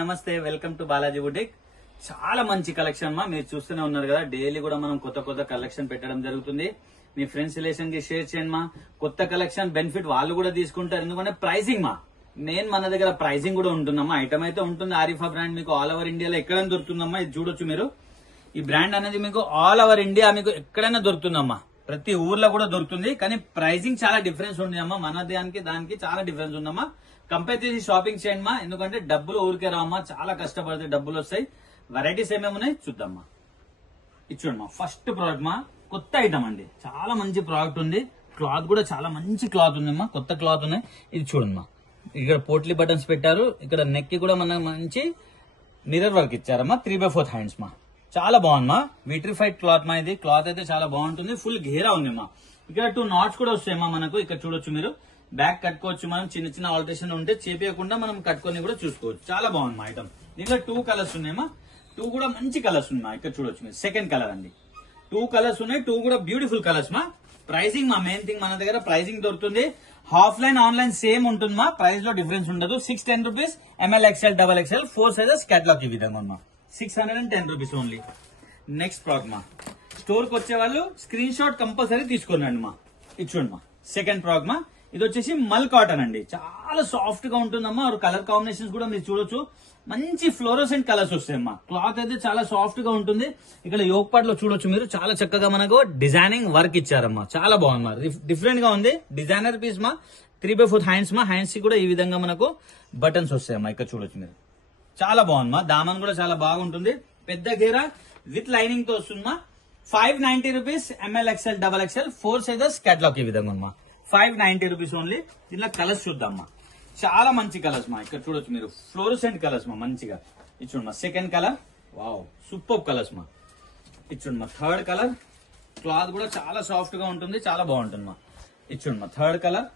నమస్తే welcome to Balaji boutique. చాలా మంచి కలెక్షన్ మా మీరు చూస్తూనే ఉన్నారు కదా. డైలీ కూడా మనం కొత్త కొత్త కలెక్షన్ పెట్టడం జరుగుతుంది. మీ ఫ్రెండ్స్ రిలేషన్ కి షేర్ చేయండి మా. కొత్త కలెక్షన్ బెనిఫిట్ వాళ్ళు కూడా తీసుకుంటారు. ఎందుకంటే ప్రైసింగ్ మా మెయిన్ మన దగ్గర ప్రైసింగ్ కూడా ఉంటుందమ్మా. ఐటమ్ అయితే ఉంటుంది. ఆరిఫా బ్రాండ్ మీకు ఆల్ ఓవర్ ఇండియాలో ఎక్కడైనా దొరుకుతుందమ్మా. ఇది చూడొచ్చు మీరు. ఈ బ్రాండ్ అనేది మీకు ఆల్ ఓవర్ ఇండియా మీకు ఎక్కడైనా దొరుకుతుందమ్మా. ప్రతి ఊర్లో కూడా దొరుకుతుంది. కానీ ప్రైసింగ్ చాలా డిఫరెన్స్ ఉంది అమ్మా. మన దానికి చాలా డిఫరెన్స్ ఉందమ్మా. కంపేర్ చేసి షాపింగ్ చేయండి మా. ఎందుకంటే డబ్బులు ఊరికే రామ్మా. చాలా కష్టపడితే డబ్బులు వస్తాయి. వెరైటీస్ ఏమేమి ఉన్నాయి చూద్దామా. ఇది చూడమ్మా. ఫస్ట్ ప్రోడక్ట్ మా కొత్త ఐటమ్ అండి. చాలా మంచి ప్రోడక్ట్ ఉంది. క్లాత్ కూడా చాలా మంచి క్లాత్ ఉందమ్మా. కొత్త క్లాత్ ఉన్నాయి. ఇది చూడమ్మా. ఇక్కడ పోట్లీ బటన్స్ పెట్టారు. ఇక్కడ నెక్ కి కూడా మనకు మంచి మిర్రర్ వర్క్ ఇచ్చారమ్మా. 3/4 హ్యాండ్స్ మా. చాలా బాగుందమ్మా. విట్రిఫైడ్ క్లాత్ మా. ఇది క్లాత్ అయితే చాలా బాగుంటుంది. ఫుల్ ఘేరా ఉందమ్మా. ఇక్కడ 2 నాట్స్ కూడా వస్తాయమ్మా మనకు. ఇక్కడ చూడొచ్చు మీరు. బ్యాక్ కట్టుకోవచ్చు మనం. చిన్న చిన్న ఆల్టరేషన్ ఉంటే చేపించకుండా మనం కట్టుకొని కూడా చూసుకోవచ్చు. చాలా బాగుంది మా ఐటమ్. దీంట్లో 2 కలర్స్ ఉన్నాయమ్మా. 2 కూడా మంచి కలర్స్ ఉన్నాయి. ఇక్కడ చూడొచ్చు మీరు. సెకండ్ కలర్ అండి. 2 కలర్స్ ఉన్నాయి. 2 కూడా బ్యూటిఫుల్ కలర్స్ మా. ప్రైసింగ్ మా మెయిన్ థింగ్ మన దగ్గర ప్రైసింగ్ దొరుకుతుంది. ఆఫ్లైన్ ఆన్లైన్ సేమ్ ఉంటుంది మా. ప్రైస్ లో డిఫరెన్స్ ఉండదు. 610 rupees. ML XL XXL 4 sizes catalogue ఈ విధంగా ఉన్నా. 610 రూపీస్ ఓన్లీ. నెక్స్ట్ ప్రోడక్ట్ మా. స్టోర్ కి వచ్చే వాళ్ళు స్క్రీన్ షాట్ కంపల్సరీ తీసుకోండి మా. ఇది చూడండి మా. సెకండ్ ప్రోడక్ట్ మా. ఇది వచ్చేసి మల్ కాటన్ అండి. చాలా సాఫ్ట్ గా ఉంటుందమ్మా. కలర్ కాంబినేషన్స్ కూడా మీరు చూడొచ్చు. మంచి ఫ్లోరోసెంట్ కలర్స్ వస్తాయమ్మా. క్లాత్ అయితే చాలా సాఫ్ట్ గా ఉంటుంది. ఇక్కడ యోక్ పార్ట్ లో చూడొచ్చు మీరు. చాలా చక్కగా మనకు డిజైనింగ్ వర్క్ ఇచ్చారమ్మా. చాలా బాగుంది. డిఫరెంట్ గా ఉంది. డిజైనర్ పీస్ మా. 3/4 హ్యాండ్స్ మా. హ్యాండ్స్ కి కూడా ఈ విధంగా మనకు బటన్స్ వస్తాయమ్మా. ఇక్కడ చూడొచ్చు మీరు. చాలా బాగుంది మా. దామన్ కూడా చాలా బాగుంటుంది. పెద్ద గేరా విత్ లైనింగ్ తో వస్తుందమ్మా. 590 rupees. ML XL XXL 4 sizes catalogue ఈ విధంగా ఉందమ్మా. 590 రూపీస్ ఓన్లీ. దీనిలో కలర్స్ చూద్దామా. చాలా మంచి కలర్స్ మా. ఇక్కడ చూడొచ్చు మీరు. ఫ్లోరోసెంట్ కలర్స్ మా. మంచిగా ఇది చూడమ్మా. Second colour wow super colours మా. ఇది చూడమ్మా. Third colour. క్లాత్ కూడా చాలా సాఫ్ట్ గా ఉంటుంది. చాలా బాగుంటుంది మా. ఇది చూడమ్మా. Third colour.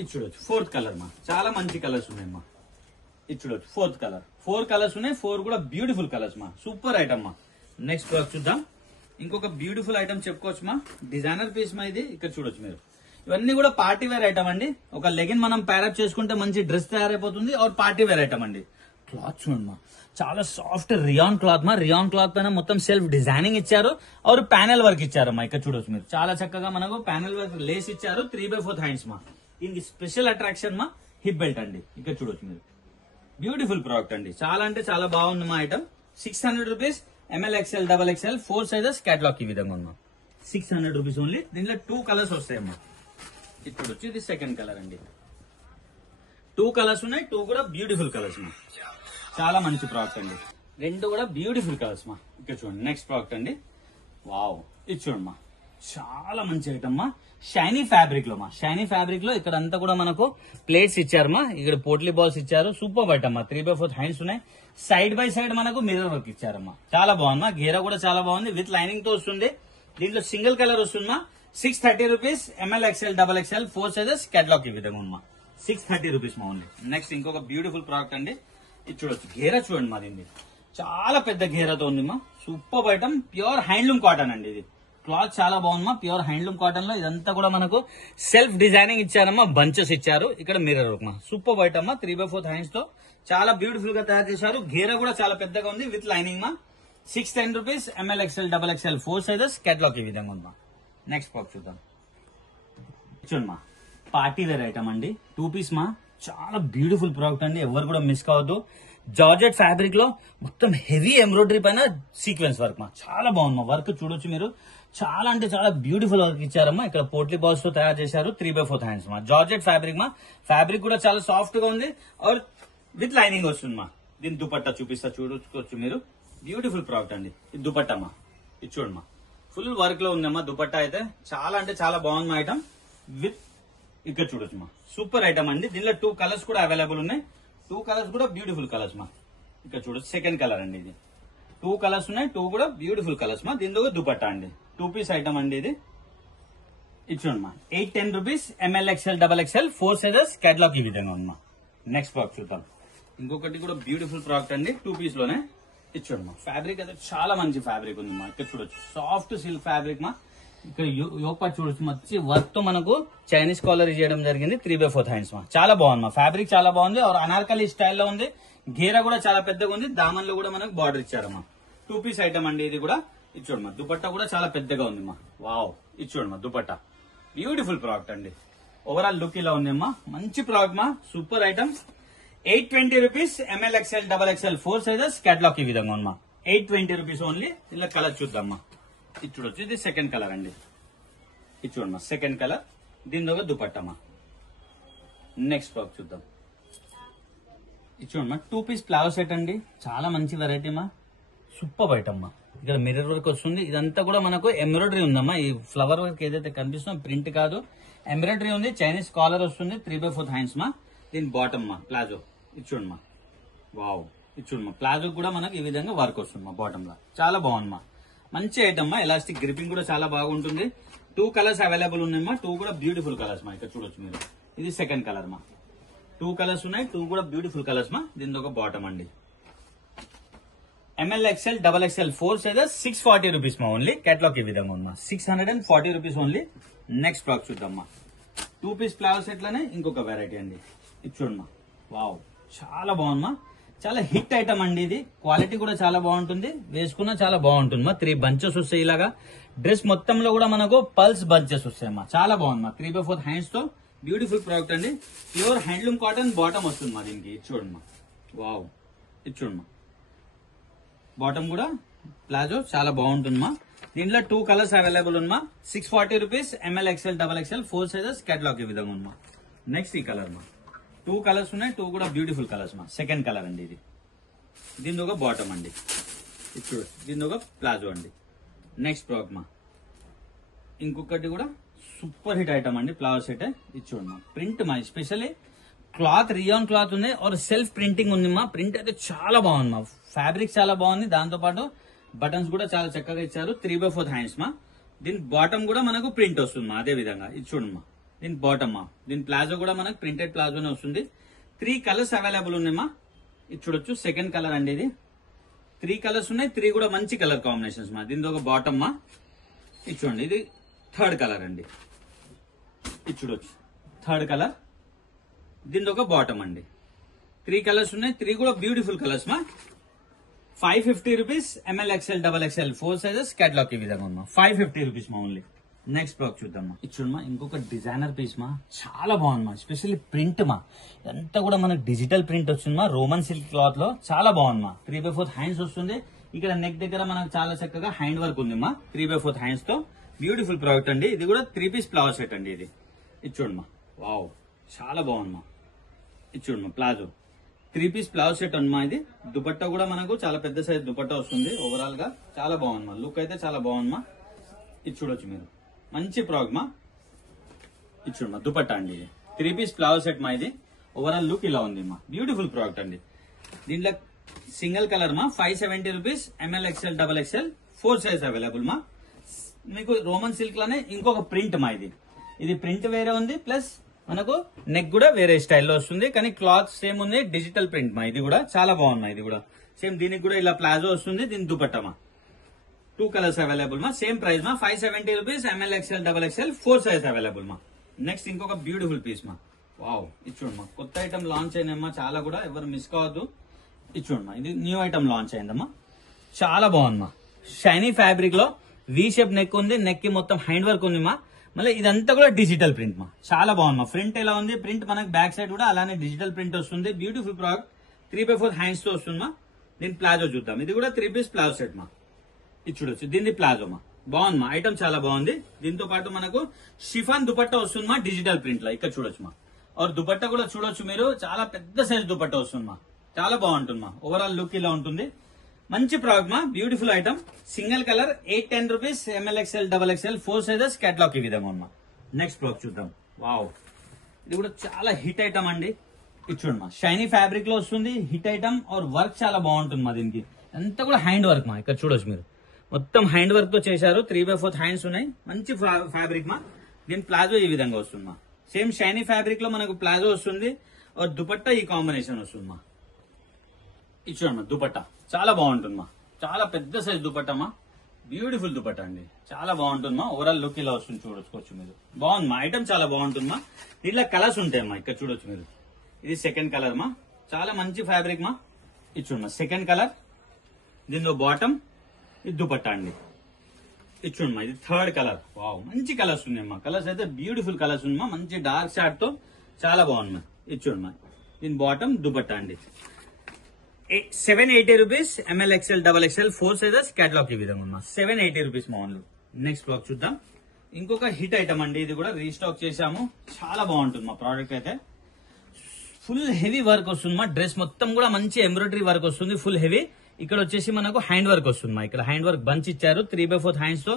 ఇది చూడొచ్చు. ఫోర్త్ కలర్ మా. చాలా మంచి కలర్స్ ఉన్నాయి మా. ఇది చూడొచ్చు. Fourth colour. 4 కలర్స్ ఉన్నాయి. 4 కూడా బ్యూటిఫుల్ కలర్స్ మా. సూపర్ ఐటమ్ మా. నెక్స్ట్ ప్రోడక్ట్ చూద్దాం. ఇంకొక బ్యూటిఫుల్ ఐటమ్ చెప్పుకోవచ్చు మా. డిజైనర్ పీస్ మా. ఇది ఇక్కడ చూడొచ్చు మీరు. ఇవన్నీ కూడా పార్టీ వేర్ ఐటమ్ అండి. ఒక లెగిన్ మనం ప్యారప్ చేసుకుంటే మంచి డ్రెస్ తయారైపోతుంది. ఆర్ పార్టీ వేర్ ఐటమ్ అండి. క్లాత్ చూడండి మా. చాలా సాఫ్ట్ రియాన్ క్లాత్ మా. రియాన్ క్లాత్ పైన మొత్తం సెల్ఫ్ డిజైనింగ్ ఇచ్చారు. ఆర్ ప్యానెల్ వర్క్ ఇచ్చారమ్మా. ఇక్కడ చూడొచ్చు మీరు. చాలా చక్కగా మనకు ప్యానెల్ వర్క్ లేస్ ఇచ్చారు. 3/4 హ్యాండ్స్ మా. దీనికి స్పెషల్ అట్రాక్షన్ మా హిప్ బెల్ట్ అండి. ఇక్కడ చూడొచ్చు మీరు. బ్యూటిఫుల్ ప్రోడక్ట్ అండి. చాలా అంటే చాలా బాగుంది మా item. 600 rupees. ML XL XXL 4 sizes catalogue ఈ విధంగా ఉన్నాం. 600 రూపీస్ ఓన్లీ. దీనిలో 2 కలర్స్ వస్తాయమ్మా. ఇప్పుడు వచ్చి ఇది సెకండ్ కలర్ అండి. 2 కలర్స్ ఉన్నాయి. 2 కూడా బ్యూటిఫుల్ కలర్స్ మా. చాలా మంచి ప్రోడక్ట్ అండి. 2 కూడా బ్యూటిఫుల్ కలర్స్ మా. ఇక్కడ చూడండి. నెక్స్ట్ ప్రోడక్ట్ అండి. వావ్ ఇది చూడండి మా. చాలా మంచి ఐటమ్ మా. షైనీ ఫ్యాబ్రిక్ లో మా. షైనీ ఫ్యాబ్రిక్ లో ఇక్కడ అంతా కూడా మనకు ప్లేట్స్ ఇచ్చారు మా. ఇక్కడ పోట్లీ బాల్స్ ఇచ్చారు. సూపర్ ఐటమ్ మా. 3/4 హ్యాండ్స్ ఉన్నాయి. సైడ్ బై సైడ్ మనకు మిర్రర్ వర్క్ ఇచ్చారమ్మా. చాలా బాగుంది. గేరా కూడా చాలా బాగుంది. విత్ లైనింగ్ తో వస్తుంది. దీంట్లో సింగిల్ కలర్ వస్తుందా. 630 rupees. ML XL XXL 4 sizes catalogue ఈ విధంగా ఉందమ్మా. 630 రూపీస్ మా ఓన్లీ. నెక్స్ట్ ఇంకొక బ్యూటిఫుల్ ప్రోడక్ట్ అండి. ఇది చూడొచ్చు. గేరా చూడండి మా. దీన్ని చాలా పెద్ద గేరాతో ఉంది మా. Super item. Pure handloom cotton అండి. ఇది క్లాత్ చాలా బాగుందమ్మా. ప్యూర్ హ్యాండ్లూమ్ కాటన్ లో ఇదంతా కూడా మనకు సెల్ఫ్ డిజైనింగ్ ఇచ్చారమ్మా. బంచెస్ ఇచ్చారు. ఇక్కడ మిర్రర్ వర్క్ మా. సూపర్ ఐటమ్ మా. 3/4 హ్యాండ్స్ తో చాలా బ్యూటిఫుల్ గా తయారు చేశారు. గేరా కూడా చాలా పెద్దగా ఉంది. విత్ లైనింగ్ మా. 610 rupees. ML XL XXL 4 sizes catalogue ఈ విధంగా ఉందా. నెక్స్ట్ ప్రోడక్ట్ చూద్దాం. చూడండి మా. పార్టీ వేర్ ఐటమ్ అండి. 2 పీస్ మా. చాలా బ్యూటిఫుల్ ప్రోడక్ట్ అండి. ఎవరు కూడా మిస్ కావద్దు. జార్జెట్ ఫ్యాబ్రిక్ లో మొత్తం హెవీ ఎంబ్రాయిడరీ పైన సీక్వెన్స్ వర్క్ మా. చాలా బాగుంది మా. వర్క్ చూడొచ్చు మీరు. చాలా అంటే చాలా బ్యూటిఫుల్ వర్క్ ఇచ్చారమ్మా. ఇక్కడ పోట్లీ బాల్స్ తో తయారు చేశారు. 3/4 హ్యాండ్స్ మా. జార్జెట్ ఫ్యాబ్రిక్ మా. ఫ్యాబ్రిక్ కూడా చాలా సాఫ్ట్ గా ఉంది. ఆర్ విత్ లైనింగ్ వస్తుంది మా. దీని దుపట్టా చూపిస్తా చూడొచ్చు మీరు. బ్యూటిఫుల్ ప్రోడక్ట్ అండి. ఇది దుపట్టా మా. ఇది చూడండి మా. ఫుల్ వర్క్ లో ఉందమ్మా. దుపట్టా అయితే చాలా అంటే చాలా బాగుంది మా ఐటమ్. విత్ ఇక్కడ చూడొచ్చు మా. సూపర్ ఐటమ్ అండి. దీనిలో 2 కలర్స్ కూడా అవైలబుల్ ఉన్నాయి. 2 కలర్స్ కూడా బ్యూటిఫుల్ కలర్స్ మా. ఇక్కడ చూడొచ్చు. సెకండ్ కలర్ అండి. ఇది 2 కలర్స్ ఉన్నాయి. 2 కూడా బ్యూటిఫుల్ కలర్స్ మా. దీనిలో దుపట్టా అండి. 2 పీస్ ఐటమ్ అండి. ఇది చూడండి మా. 810 rupees. ML XL XXL 4 sizes catalogue ఈ విధంగా ఉంది మా. నెక్స్ట్ ప్రోడక్ట్ చూద్దాం. ఇంకొకటి కూడా బ్యూటిఫుల్ ప్రోడక్ట్ అండి. 2 పీస్ లోనే. ఇది చూడండి మా. ఫ్యాబ్రిక్ అయితే చాలా మంచి ఫ్యాబ్రిక్ ఉంది మా. ఇక్కడ చూడొచ్చు. సాఫ్ట్ సిల్క్ ఫ్యాబ్రిక్ మా. ఇక్కడ యోక్ పార్ట్ చూడొచ్చు. మంచి వర్క్ తో మనకు చైనీస్ కాలర్ చేయడం జరిగింది. 3/4 హ్యాండ్స్ మా. చాలా బాగుంది మా. ఫ్యాబ్రిక్ చాలా బాగుంది. అనార్కలి స్టైల్లో ఉంది. గేరా కూడా చాలా పెద్దగా ఉంది, దామన్లో కూడా మనకు బార్డర్ ఇచ్చారమ్మా. 2 పీస్ ఐటమ్ అండి ఇది కూడా. ఇది చూడమ్మా, దుపట్టా కూడా చాలా పెద్దగా ఉంది మా. వావ్, ఇది చూడమ్మా దుపట్టా, బ్యూటిఫుల్ ప్రోడక్ట్ అండి. ఓవరాల్ లుక్ ఇలా ఉందమ్మా, మంచి ప్రోడక్ట్ మా, super item. 820 rupees, ML XL XXL 4 sizes, catalogue ఈ విధంగా ఉందమ్మా. 820 రూపీస్ ఓన్లీ. ఇలా కలర్ చూద్దామా, ఇది చూడొచ్చు, ఇది సెకండ్ కలర్ అండి. ఇది చూడమ్మా సెకండ్ కలర్, దీని ఒక దుపట్టమ్మా. నెక్స్ట్ ప్రోడక్ట్ చూద్దాం. ఇది చూడమ్మా 2 పీస్ ప్లావో సెట్ అండి, చాలా మంచి వెరైటీ మా, సూపర్ ఐటమ్ మా. ఇక్కడ మిర్రర్ వర్క్ వస్తుంది, ఇదంతా కూడా మనకు ఎంబ్రాయిడరీ ఉందమ్మా. ఈ ఫ్లవర్ వర్క్ ఏదైతే కనిపిస్తుందో ప్రింట్ కాదు, ఎంబ్రాయిడరీ ఉంది. చైనీస్ కాలర్ వస్తుంది, 3/4 హ్యాండ్స్ మా. దీని బాటమ్ మా ప్లాజో, ఇది చూడమ్మా. వావ్, ఇది చూడమ్మా ప్లాజో కూడా మనకు ఈ విధంగా వర్క్ వస్తుంది మా బాటమ్ లా, చాలా బాగుందమ్మా. మంచి ఐటమ్ మా, ఎలాస్టిక్ గ్రిపింగ్ కూడా చాలా బాగుంటుంది. 2 కలర్స్ అవైలబుల్ ఉన్నాయమ్మా, 2 కూడా బ్యూటిఫుల్ కలర్స్ మా. ఇక్కడ చూడొచ్చు మీరు, ఇది సెకండ్ కలర్ మా. 2 కలర్స్ ఉన్నాయి, 2 కూడా బ్యూటిఫుల్ కలర్స్ మా. దీని ఒక బాటమ్ అండి. ML XL XXL 4 sizes, 640 rupees మా ఓన్లీ. కేటలాగ్ ఈ విధంగా ఉందా, 640 రూపీస్ ఓన్లీ. నెక్స్ట్ ప్రోడక్ట్ చూద్దామా. 2 పీస్ ఫ్లవర్ సెట్ లోనే ఇంకొక వెరైటీ అండి. ఇది చూడమ్మా, వావ్, చాలా బాగుందమ్మా. చాలా హిట్ ఐటమ్ అండి ఇది. క్వాలిటీ కూడా చాలా బాగుంటుంది, వేసుకున్నా చాలా బాగుంటుంది మా. 3 బంచెస్ వస్తాయి ఇలాగా. డ్రెస్ మొత్తంలో కూడా మనకు పల్స్ బంచెస్ వస్తాయమ్మా, చాలా బాగుందమ్మా. 3/4 హ్యాండ్స్ తో బ్యూటిఫుల్ ప్రోడక్ట్ అండి. ప్యూర్ హ్యాండ్లూమ్ కాటన్ బాటమ్ వస్తుంది మా దీనికి. ఇది చూడమ్మా, వావ్, ఇది చూడమ్మా బాటమ్ కూడా ప్లాజో చాలా బాగుంటుందమ్మా. దీంట్లో 2 కలర్స్ అవైలబుల్ ఉందమ్మా. 640 rupees, ML XL XXL 4 sizes, catalogue ఈ విధంగా ఉందమ్మా. నెక్స్ట్ ఈ కలర్ మా, 2 కలర్స్ ఉన్నాయి, 2 కూడా బ్యూటిఫుల్ కలర్స్ మా. సెకండ్ కలర్ అండి ఇది. దీని ఒక బాటమ్ అండి, ఇది చూడు, దీని ఒక ప్లాజో అండి. నెక్స్ట్ ప్రోడక్ట్ మా, ఇంకొకటి కూడా సూపర్ హిట్ ఐటమ్ అండి, ఫ్లవర్ సెట్. ఇది చూడమ్మా, ప్రింట్ మా, ఎస్పెషల్లీ క్లాత్ రియాన్ క్లాత్ ఉంది, और సెల్ఫ్ ప్రింటింగ్ ఉంది మా. ప్రింట్ అయితే చాలా బాగుంది మా, ఫ్యాబ్రిక్ చాలా బాగుంది. దాంతో పాటు బటన్స్ కూడా చాలా చక్కగా ఇచ్చారు. 3/4 హ్యాండ్స్ మా. దీని బాటమ్ కూడా మనకు ప్రింట్ వస్తుంది మా, అదే విధంగా. ఇది చూడమ్మా, దీని బాటమ్ మా. దీని ప్లాజో కూడా మనకు ప్రింటెడ్ ప్లాజోనే వస్తుంది. 3 కలర్స్ అవైలబుల్ ఉన్నాయి మా. ఇది చూడొచ్చు, సెకండ్ కలర్ అండి ఇది. 3 కలర్స్ ఉన్నాయి, 3 కూడా మంచి కలర్ కాంబినేషన్స్ మా. దీని ఒక బాటమ్ మా. ఇది చూడండి, ఇది థర్డ్ కలర్ అండి. ఇది చూడొచ్చు, థర్డ్ కలర్. దీని ఒక బాటమ్ అండి. 3 కలర్స్ ఉన్నాయి, 3 కూడా బ్యూటిఫుల్ కలర్స్ మా. 550 rupees, ML XL XXL 4 sizes, catalogue ఈ విధంగా ఉందా. 550 రూపీస్ మా ఓన్లీ. నెక్స్ట్ ప్రోడక్ట్ చూద్దామా. ఇది చూడమ్మా, ఇంకొక డిజైనర్ పీస్ మా, చాలా బాగుంది మా. ఎస్పెషల్లీ ప్రింట్ మా, ఇదంతా కూడా మనకు డిజిటల్ ప్రింట్ వస్తుంది మా. రోమన్ సిల్క్ క్లాత్ లో చాలా బాగుంది మా. 3/4 హ్యాండ్స్ వస్తుంది. ఇక్కడ నెక్ దగ్గర మనకు చాలా చక్కగా హ్యాండ్ వర్క్ ఉంది మా. 3/4 హ్యాండ్స్ తో బ్యూటిఫుల్ ప్రోడక్ట్ అండి. ఇది కూడా 3 పీస్ ఫ్లవర్ సెట్ అండి ఇది. ఇది చూడమ్మా, వావ్, చాలా బాగుంది మా. ఇది చూడమ్మా ప్లాజో, 3 పీస్ ఫ్లవర్ సెట్ అన్నమా. ఇది దుపట్టా కూడా మనకు చాలా పెద్ద సైజ్ దుపట్టా వస్తుంది. ఓవరాల్ గా చాలా బాగుంది మా, లుక్ అయితే చాలా బాగుంది మా. ఇది చూడొచ్చు మీరు, మంచి ప్రోడక్ట్ మా. ఇది చూడమ్మా దుపట్టా అండి, ఇది 3 పీస్ ఫ్లవర్ సెట్ మా. ఇది ఓవరాల్ లుక్ ఇలా ఉంది మా, బ్యూటిఫుల్ ప్రోడక్ట్ అండి. దీంట్లో సింగిల్ కలర్ మా. 570 rupees, ML XL XXL 4 size available మా. మీకు రోమన్ సిల్క్ లోనే ఇంకొక ప్రింట్ మా. ఇది ప్రింట్ వేరే ఉంది, ప్లస్ మనకు నెక్ కూడా వేరే స్టైల్లో వస్తుంది. కానీ క్లాత్ సేమ్ ఉంది, డిజిటల్ ప్రింట్ మా. ఇది కూడా చాలా బాగుంది. ఇది కూడా సేమ్, దీనికి కూడా ఇలా ప్లాజో వస్తుంది. దీని దుపట్టా మా. 2 కలర్స్ అవైలబుల్ మా. సేమ్ ప్రైస్ మా, 570 rupees, ML XL XXL 4 size available మా. నెక్స్ట్ ఇంకొక బ్యూటిఫుల్ పీస్ మా. వావ్, ఇది చూడమ్మా, కొత్త ఐటమ్ లాంచ్ అయినమ్మా, చాలా కూడా ఎవరు మిస్ కావద్దు. ఇది చూడమ్మా, ఇది న్యూ ఐటమ్ లాంచ్ అయిందమ్మా, చాలా బాగుందమ్మా. షైనీ ఫ్యాబ్రిక్ లో వి షేప్ నెక్ ఉంది, నెక్ కి మొత్తం హ్యాండ్ వర్క్ ఉంది మా. మళ్ళీ ఇదంతా కూడా డిజిటల్ ప్రింట్ మా, చాలా బాగుంది మా. ప్రింట్ ఎలా ఉంది, ప్రింట్ మనకి బ్యాక్ సైడ్ కూడా అలానే డిజిటల్ ప్రింట్ వస్తుంది. బ్యూటిఫుల్ ప్రోడక్ట్, 3/4 హ్యాండ్స్ తో వస్తుంది మా. దీని ప్లాజో చూద్దాం. ఇది కూడా 3 పీస్ ప్లాజో సెట్ మా. ఇది చూడొచ్చు, దీన్ని ప్లాజో మా. బాగుంది మా, ఐటమ్ చాలా బాగుంది. దీంతో పాటు మనకు షిఫాన్ దుపట్టా వస్తుంది మా, డిజిటల్ ప్రింట్ లో. ఇక్కడ చూడొచ్చు మా. और దుపట్టా కూడా చూడొచ్చు మీరు, చాలా పెద్ద సైజ్ దుపట్టా వస్తుంది మా, చాలా బాగుంటుంది మా. ఓవరాల్ లుక్ ఇలా ఉంటుంది. మంచి ప్రోడక్ట్ మా, beautiful item. Single colour, 810 rupees, ML XL XXL 4 sizes, catalogue ఈ విధంగా ఉన్నా. నెక్స్ట్ ప్రోడక్ట్ చూద్దాం. వావ్, ఇది కూడా చాలా హిట్ ఐటమ్ అండి. ఇది చూడమ్మా, షైనీ ఫ్యాబ్రిక్ లో వస్తుంది, హిట్ ఐటమ్. और వర్క్ చాలా బాగుంటుంది మా. దీనికి అంతా కూడా హ్యాండ్ వర్క్ మా. ఇక్కడ చూడొచ్చు మీరు, మొత్తం హ్యాండ్ వర్క్ తో చేశారు. 3/4 హ్యాండ్స్ ఉన్నాయి, మంచి ఫ్యాబ్రిక్ మా. దీని ప్లాజో ఈ విధంగా వస్తుంది మా. సేమ్ షైనీ ఫ్యాబ్రిక్ లో మనకు ప్లాజో వస్తుంది, और దుపట్టా ఈ కాంబినేషన్ వస్తుంది మా. ఇది చూడమ్మా, దుపట్టా చాలా బాగుంటుంది మా, చాలా పెద్ద సైజ్ దుపట్టా మా. బ్యూటిఫుల్ దుపట్టా అండి, చాలా బాగుంటుంది మా. ఓవరాల్ లుక్ ఇలా వస్తుంది, చూడొచ్చు మీరు. బాగుంది మా, ఐటమ్ చాలా బాగుంటుంది మా. దీంట్లో కలర్స్ ఉంటాయి మా. ఇక్కడ చూడొచ్చు మీరు, ఇది సెకండ్ కలర్ మా. చాలా మంచి ఫ్యాబ్రిక్ మా, ఇది చూడమ్మా సెకండ్ కలర్, దీనిలో బాటమ్, ఇది దుపట్టా అండి. ఇది చూడమ్మా ఇది థర్డ్ కలర్. వావ్ మంచి కలర్స్ ఉన్నాయమ్మా. కలర్స్ అయితే బ్యూటిఫుల్ కలర్స్ ఉన్నాయమ్మా. మంచి డార్క్ షార్ట్ తో చాలా బాగుంది. ఇది చూడమ్మా దీని బాటమ్ దుపట్టా అండి. 780 rupees. M L XL double XL 4 sizes catalogue ఈ విధంగా ఉన్నా 780 రూపీస్ మా ఓన్లీ. నెక్స్ట్ బ్లాక్ చూద్దాం. ఇంకొక హిట్ ఐటమ్ అండి. ఇది కూడా రీస్టాక్ చేశాము. చాలా బాగుంటుంది మా ప్రోడక్ట్ అయితే. ఫుల్ హెవీ వర్క్ వస్తుంది మా. డ్రెస్ మొత్తం కూడా మంచి ఎంబ్రాయిడరీ వర్క్ వస్తుంది. Full heavy. ఇక్కడ వచ్చేసి మనకు హ్యాండ్ వర్క్ వస్తుంది మా. ఇక్కడ హ్యాండ్ వర్క్ బంచ్ ఇచ్చారు 3/4 హ్యాండ్స్ తో.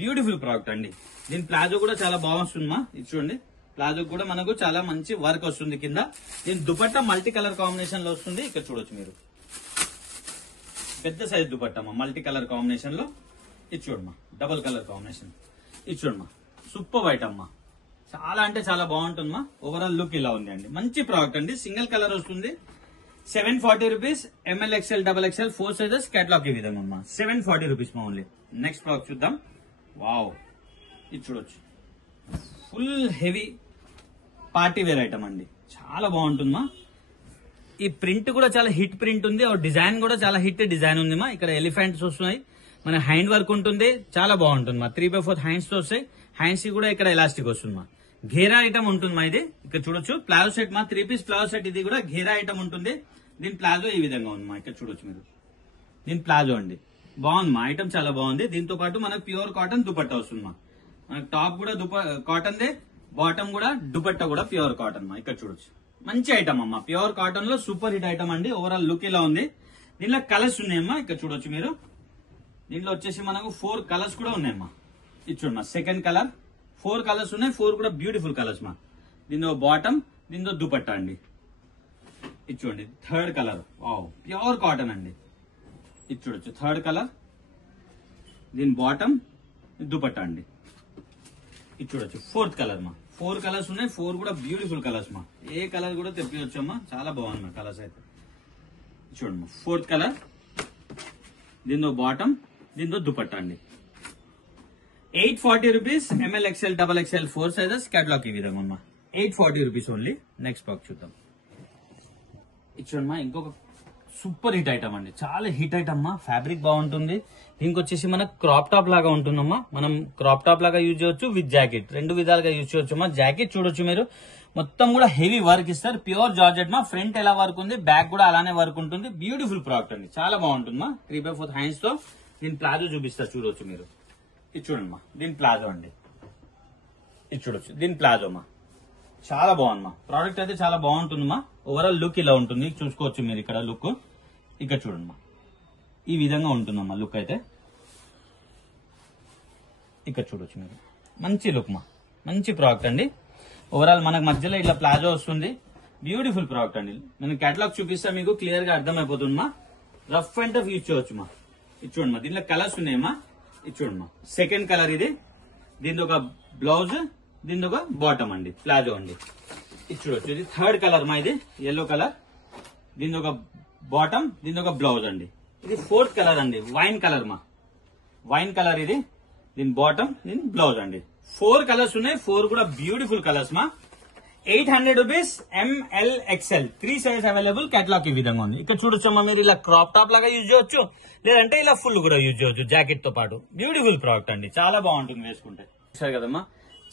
బ్యూటిఫుల్ ప్రోడక్ట్ అండి. దీని ప్లాజో కూడా చాలా బాగుంటుంది మా. ఇది చూడండి ప్లాజో కూడా మనకు చాలా మంచి వర్క్ వస్తుంది కింద. దీని దుపట్టా మల్టీ కలర్ కాంబినేషన్ లో వస్తుంది. ఇక్కడ చూడొచ్చు మీరు పెద్ద సైజ్ దుపట్టా మా మల్టీ కలర్ కాంబినేషన్ లో. ఇది చూడమ్మా డబుల్ కలర్ కాంబినేషన్. ఇది చూడమ్మా సూపర్ వైట్ అమ్మా. చాలా అంటే చాలా బాగుంటుందమ్మా. ఓవరాల్ లుక్ ఇలా ఉంది అండి. మంచి ప్రోడక్ట్ అండి. సింగిల్ కలర్ వస్తుంది. 740 rupees. M L XL double XL 4 sizes catalogue ఈ విధంగా అమ్మా. 740 రూపీస్ మా ఓన్లీ. నెక్స్ట్ ప్రోడక్ట్ చూద్దాం. వావ్ ఇది చూడొచ్చు full heavy party wear item అండి. చాలా బాగుంటుందమ్మా. ఈ ప్రింట్ కూడా చాలా హిట్ ప్రింట్ ఉంది. డిజైన్ కూడా చాలా హిట్ డిజైన్ ఉంది మా. ఇక్కడ ఎలిఫెంట్స్ వస్తున్నాయి. మన హ్యాండ్ వర్క్ ఉంటుంది. చాలా బాగుంటుంది మా. 3/4 హ్యాండ్స్ తో వస్తాయి. హ్యాండ్స్ కి కూడా ఇక్కడ ఎలాస్టిక్ వస్తుంది మా. ఘేరా ఐటమ్ ఉంటుంది మా. ఇది ఇక్కడ చూడొచ్చు ప్లాజో సెట్ మా. 3 పీస్ ప్లాజో సెట్. ఇది కూడా ఘేరా ఐటమ్ ఉంటుంది. దీని ప్లాజో ఈ విధంగా ఉంది మా. ఇక్కడ చూడొచ్చు మీరు. దీని ప్లాజో అండి బాగుంది మా. ఐటమ్ చాలా బాగుంది. దీంతో పాటు మనకు ప్యూర్ కాటన్ దుపట్టా వస్తుంది మా. మనకు టాప్ కూడా కాటన్ దే, బాటమ్ కూడా దుపట్టా కూడా ప్యూర్ కాటన్ మా. ఇక్కడ చూడొచ్చు మంచి ఐటమ్ అమ్మా. ప్యూర్ కాటన్ లో సూపర్ హిట్ ఐటమ్ అండి. ఓవరాల్ లుక్ ఇలా ఉంది. దీనిలో కలర్స్ ఉన్నాయమ్మా. ఇక్కడ చూడొచ్చు మీరు. దీంట్లో వచ్చేసి మనకు 4 కలర్స్ కూడా ఉన్నాయమ్మా. ఇది చూడమ్మా సెకండ్ కలర్. 4 కలర్స్ ఉన్నాయి. 4 కూడా బ్యూటిఫుల్ కలర్స్ మా. దీనిలో బాటమ్, దీనిలో దుపట్టా అండి. ఇది చూడండి third colour. Wow pure cotton అండి. ఇది చూడొచ్చు థర్డ్ కలర్. దీని బాటమ్, దుపట్టా అండి. ఇది చూడొచ్చు ఫోర్త్ కలర్ మా. 4 కలర్స్ ఉన్నాయి. 4 కూడా బ్యూటిఫుల్ కలర్స్ మా. ఏ కలర్ కూడా తెప్పించచ్చు అమ్మా. చాలా బాగుంది మా కలర్స్ అయితే. చూడమ్మా ఫోర్త్ కలర్. దీనిలో బాటమ్, దీనిలో దుపట్టా అండి. 840 rupees. M L XL double XL 4 sizes catalogue ఈ విధంగా అమ్మా. 840 రూపీస్ ఓన్లీ. నెక్స్ట్ బాక్స్ చూద్దాం. ఇది చూడమ్మా ఇంకొక సూపర్ హిట్ ఐటమ్ అండి. చాలా హిట్ ఐటమ్ మా. ఫ్యాబ్రిక్ బాగుంటుంది. దీనికి వచ్చేసి మనకు క్రాప్ టాప్ లాగా ఉంటుందమ్మా. మనం క్రాప్ టాప్ లాగా యూజ్ చేయొచ్చు విత్ జాకెట్. 2 విధాలుగా యూజ్ చేయొచ్చు అమ్మా. జాకెట్ చూడొచ్చు మీరు. మొత్తం కూడా హెవీ వర్క్ ఇస్తారు. ప్యూర్ జార్జెట్ మా. ఫ్రంట్ ఎలా వర్క్ ఉంది, బ్యాక్ కూడా అలానే వర్క్ ఉంటుంది. బ్యూటిఫుల్ ప్రోడక్ట్ అండి. చాలా బాగుంటుంది మా. 3/4 హ్యాండ్స్ తో. దీని ప్లాజో చూపిస్తారు చూడొచ్చు మీరు. ఇది చూడండి మా. దీని ప్లాజో అండి. ఇది చూడొచ్చు దీని ప్లాజో మా. చాలా బాగుంది మా. ప్రోడక్ట్ అయితే చాలా బాగుంటుంది మా. ఓవరాల్ లుక్ ఇలా ఉంటుంది. చూసుకోవచ్చు మీరు ఇక్కడ లుక్. ఇక్కడ చూడండి మా. ఈ విధంగా ఉంటుందమ్మా లుక్ అయితే. ఇక్కడ చూడొచ్చు మీరు. మంచి లుక్ మా. మంచి ప్రోడక్ట్ అండి. ఓవరాల్ మనకు మధ్యలో ఇట్లా ప్లాజో వస్తుంది. బ్యూటిఫుల్ ప్రోడక్ట్ అండి. నేను కేటలాగ్ చూపిస్తా మీకు క్లియర్ గా అర్థమైపోతుంది మా. రఫ్ అండ్ టఫ్ యూజ్ చేయొచ్చు మా. ఇది చూడండి మా. దీనిలో కలర్స్ ఉన్నాయమ్మా. ఇది చూడండి మా. సెకండ్ కలర్ ఇది. దీని ఒక బ్లౌజ్, దీని ఒక బాటమ్ అండి. ప్లాజో అండి. ఇది చూడొచ్చు. ఇది థర్డ్ కలర్ మా. ఇది ఎల్లో కలర్. దీని ఒక బాటమ్, దీని ఒక బ్లౌజ్ అండి. ఇది 4th కలర్ అండి. వైన్ కలర్ మా. వైన్ కలర్ ఇది. దీని బాటమ్, దీని బ్లౌజ్ అండి. 4 కలర్స్ ఉన్నాయి. 4 కూడా బ్యూటిఫుల్ కలర్స్ మా. 800 rupees. M L XL 3 size available. Catalogue ఈ విధంగా ఉంది. ఇక్కడ చూడొచ్చమ్మా మీరు. ఇలా క్రాప్ టాప్ లాగా యూజ్ చేయొచ్చు, లేదంటే ఇలా ఫుల్ కూడా యూజ్ చేయొచ్చు జాకెట్ తో పాటు. బ్యూటిఫుల్ ప్రోడక్ట్ అండి. చాలా బాగుంటుంది వేసుకుంటే. సరే కదమ్మా.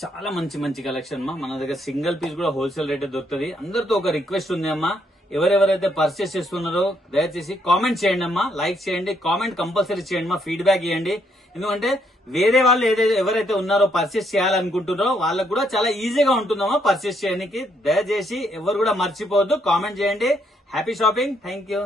చాలా మంచి మంచి కలెక్షన్ మా. మన దగ్గర సింగిల్ పీస్ కూడా హోల్సేల్ రేట్ దొరుకుతుంది. అందరితో ఒక రిక్వెస్ట్ ఉంది అమ్మా. ఎవరెవరైతే పర్చేస్ చేస్తున్నారో దయచేసి కామెంట్ చేయండి అమ్మా. లైక్ చేయండి. కామెంట్ కంపల్సరీ చేయండి మా. ఫీడ్బ్యాక్ ఇవ్వండి. ఎందుకంటే వేరే వాళ్ళు ఎవరైతే ఉన్నారో పర్చేస్ చేయాలనుకుంటున్నారో వాళ్ళకు కూడా చాలా ఈజీగా ఉంటుందమ్మా పర్చేస్ చేయడానికి. దయచేసి ఎవరు కూడా మర్చిపోవద్దు. కామెంట్ చేయండి. Happy shopping. Thank you.